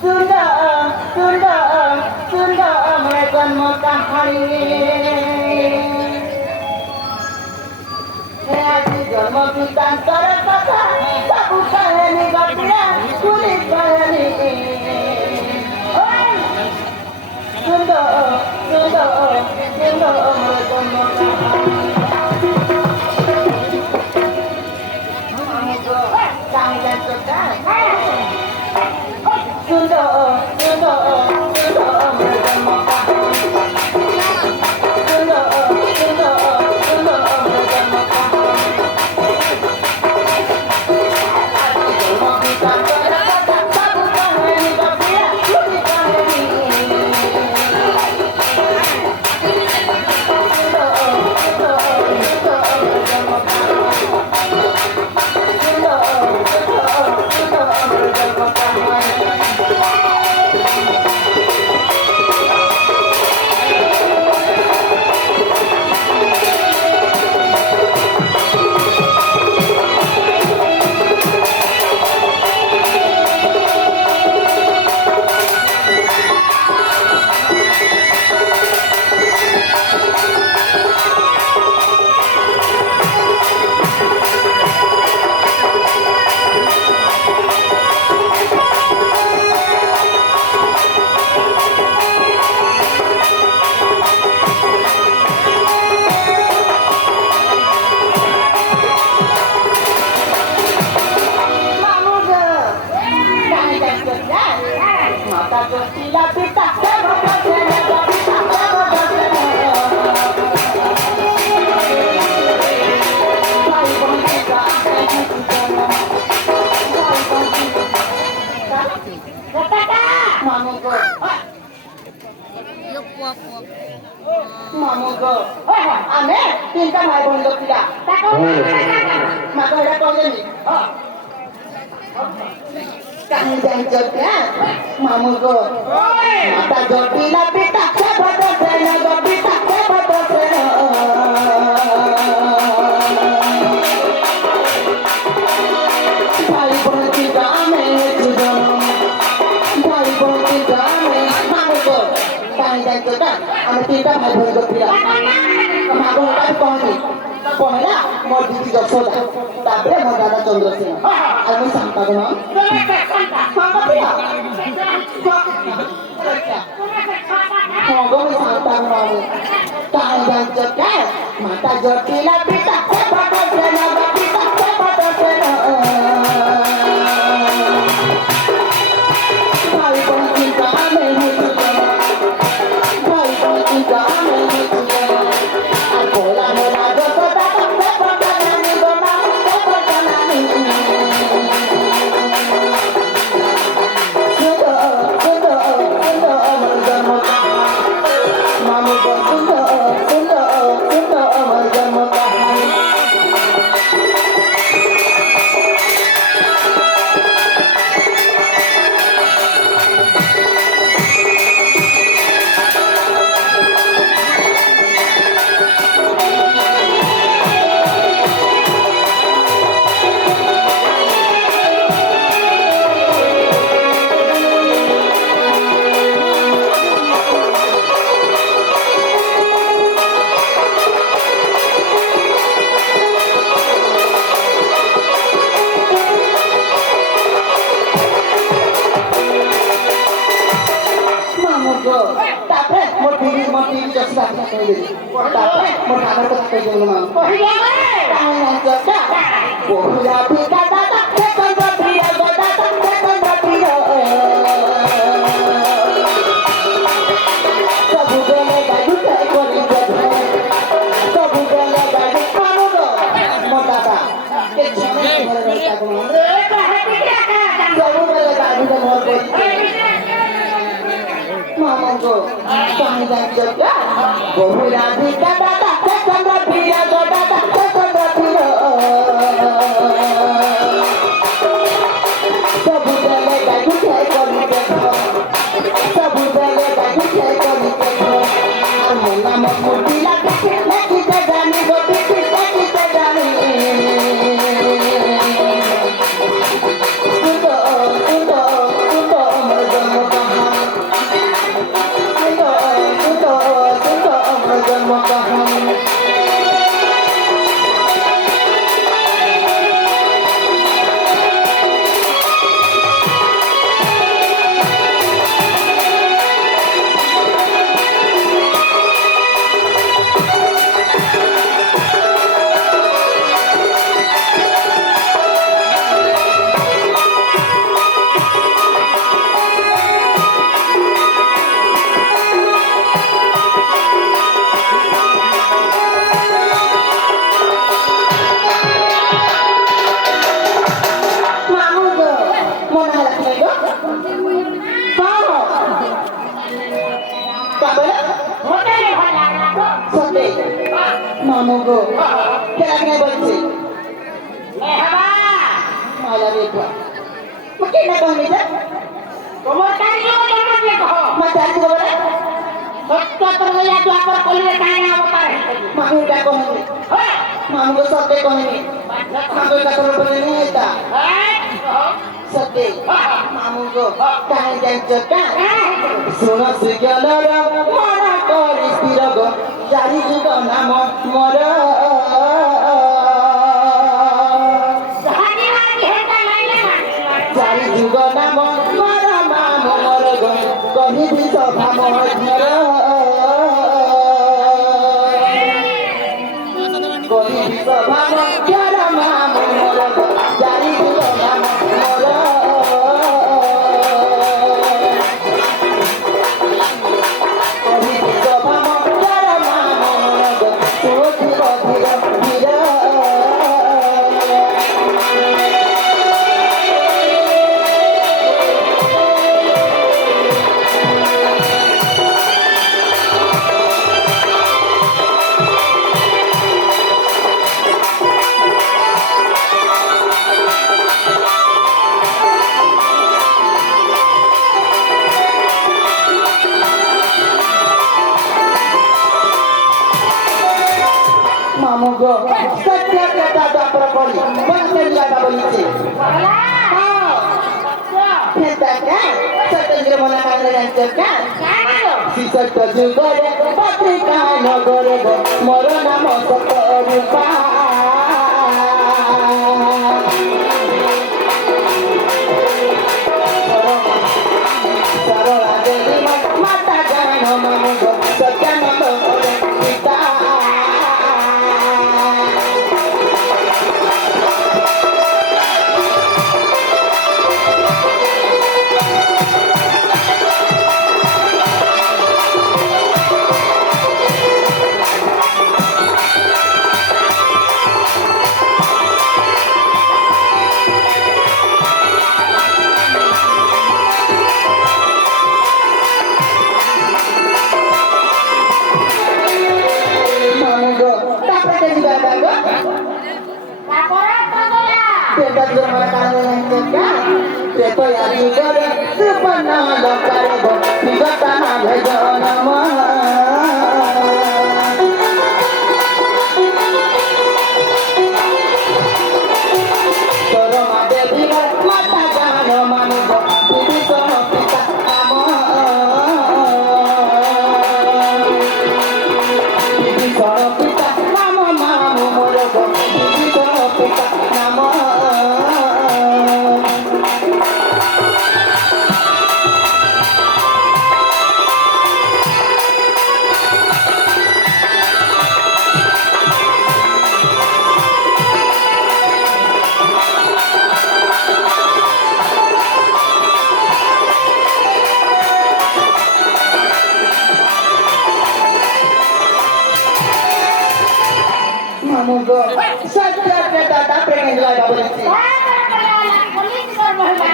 সুন্দর সুন্দর সুন্দর আমার জন্ম কাহানি জন্ম বৃত্তান্তর কথা বাবু কাহিনী গপিয়া শুনি কাহিনী সুন্দর সুন্দর সুন্দর আমার জন্ম আমি তিনটা ভাই বোন পিলা মাকে এটা কইলেনি কাহিনী জানছো মামু গো মাতা জটিলা পিতা বড় সেন গো পিতা বড় সেন ভাই বোন কি গামে তুজন ভাই বোন কি গামে মামু গো কাহিনী জানছো আমি তিনটা ভাই বোন পিলা মাগো এটা কইনি কমে না মোর দিদি যশোদা তারপরে মোর দাদা চন্দ্রসেন আর আমি শান্তাগো না মাতা জটিলা পিতা তারপরে মোর দিদির যশোদা কথা কইলি তারপরে মোর দাদার কথা কই দিল মা বহুলা পিতা দাদা কইব প্রিয় গো দাদা কইব প্রিয় সবু বেলে গাড়ি খাই করি সবু বেলে গাড়ি খানো গো মোর দাদা কে ছনে ঘরে থাকো সবু বেলে গাড়ি তো মোর মামা গো তুমি জানছো বহুলা পিতা দাদা কইব প্রিয় গো দাদা কইব প্রিয় সবু বেলে গাড়ি খাই করি সবু বেলে গাড়ি খাই করি আর মোলা মুটি লাগে লাগিতে জানি গো পিটি লাগিতে জানি সুন্দর মামু গো কেন বলছি মালা দেখো কে না কহনি যা তোমার কাছে কেমন দেখো মা চাইছি বলে সত্য করে যা দ্বাপর কলিয়ে কাই না অবতার মামু কা কহনি মামু গো সত্যি কহনি মামু কা তোর বলে নি এটা সত্যি মামু গো কাই জানছো কা শোনো সিগলর মনা করি স্থির গো জারি যুগ নাম মর জারি যুগ নাম মর নাম মর গো কহিবি সভা মধ্যর কহিবি সভা মধ্যর নাম মর গো জারি যুগ নাম মর কহিবি সভা মধ্যর নাম মর গো সুধীর ধীর ধীর মামু গো সত্য কথা দ্বাপর করি বলতে লাগা বলিছে সত্য মনে কাজে জানছো কা সত্য যুগরে পত্রিকা নগরে গো মোর নাম সত্য রূপা সরলা দেবী মাতা জান মামু গো সত্যানন্দ পিতা মামু গো তারপরে দিবা গো Kita cuma kalian cekak, kita yang juga supaya dokter go, juga tanah bejo nama. Sorong ada di mata jangan mamu go, bibi sorong kita nama. Bibi sorong kita nama mamu moro go, bibi sorong kita nama. Mamu go, saja kita tak pengen lagi polisi.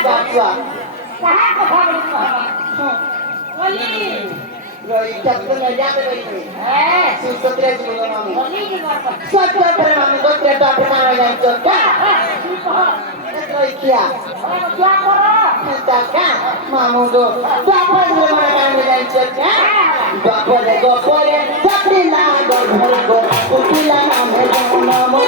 Baca. Loi captain aja begini. Susah juga mamu. Saja pada mamu go kita pernah yang coba. Loi kia. Kita kan mamu go. Bapak juga mana yang coba. Bapak lego poye, tapi nak go go. Ukila nama nama.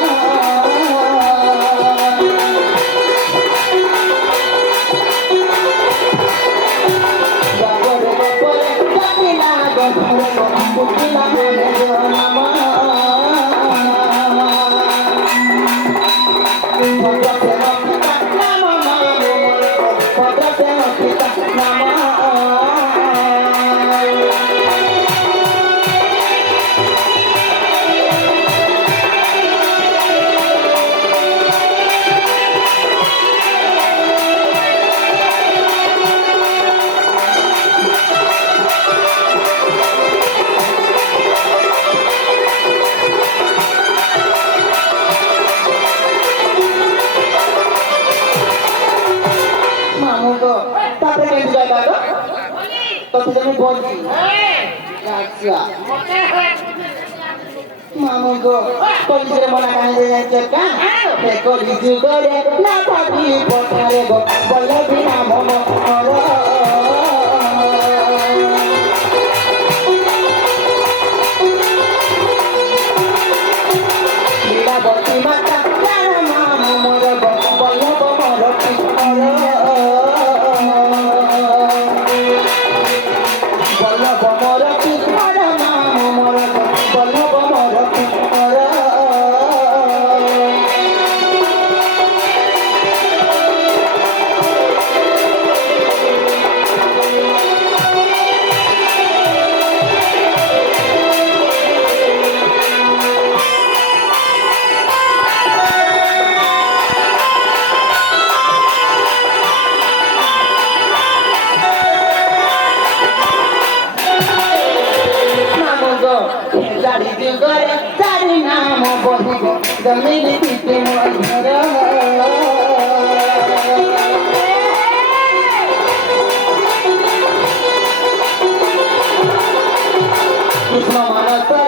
মামু গো পলিশের মনা কান্দে যাচ্ছে কা হে কলি যুগরে না থাকি পথারে গো বলে বিনা মন লীলাবতী মাতা জান মামু মোর গো বল্লভ মোর কৃষ্ণর বল্লভ মোর কৃষ্ণর মামু মোর গো বল্লভ মোর কৃষ্ণর মামু গো জারি যুগরে জারি নাম বহি গো জমির দিতে মধুর কৃষ্ণ মানস